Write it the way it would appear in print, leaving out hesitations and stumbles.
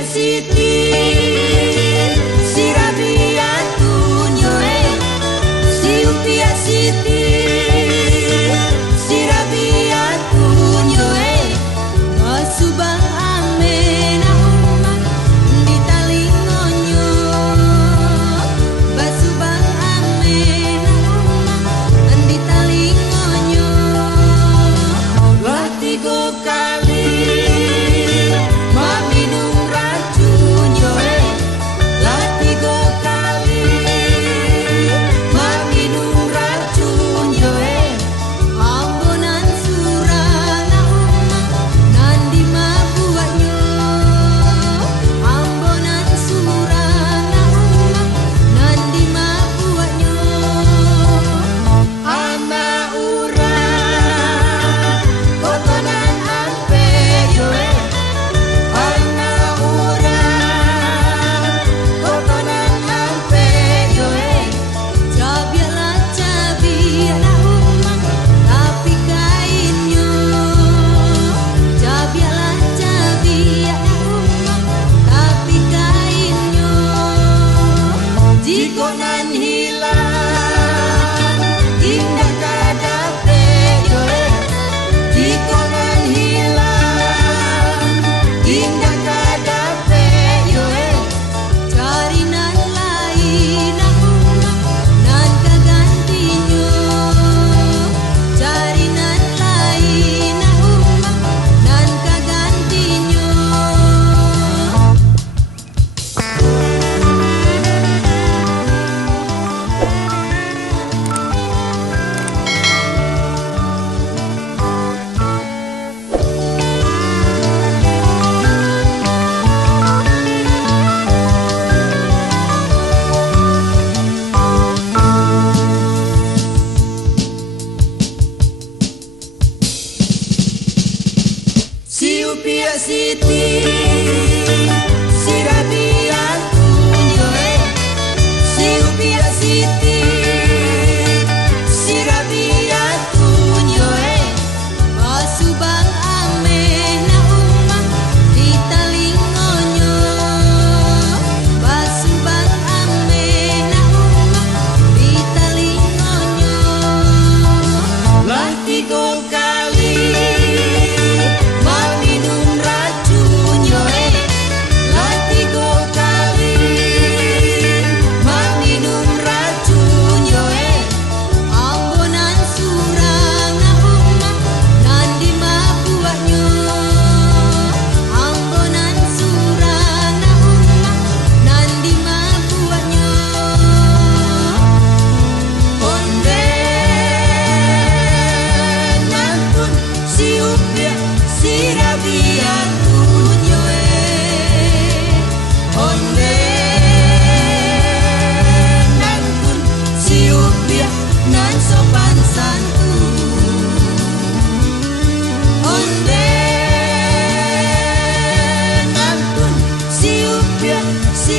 Siti si Rabia tunyoe si Upia Siti si Rabia tunyoe basubang amena umang di talingonyo basubang amena umang di talingonyo latigo kali Upia Siti si Rabia tunyoe si Upia Siti si Rabia tunyoe basubang amena umang di talingonyo basubang amena umang di talingonyo latigo kali nan sopan santun onde nantun si Upia si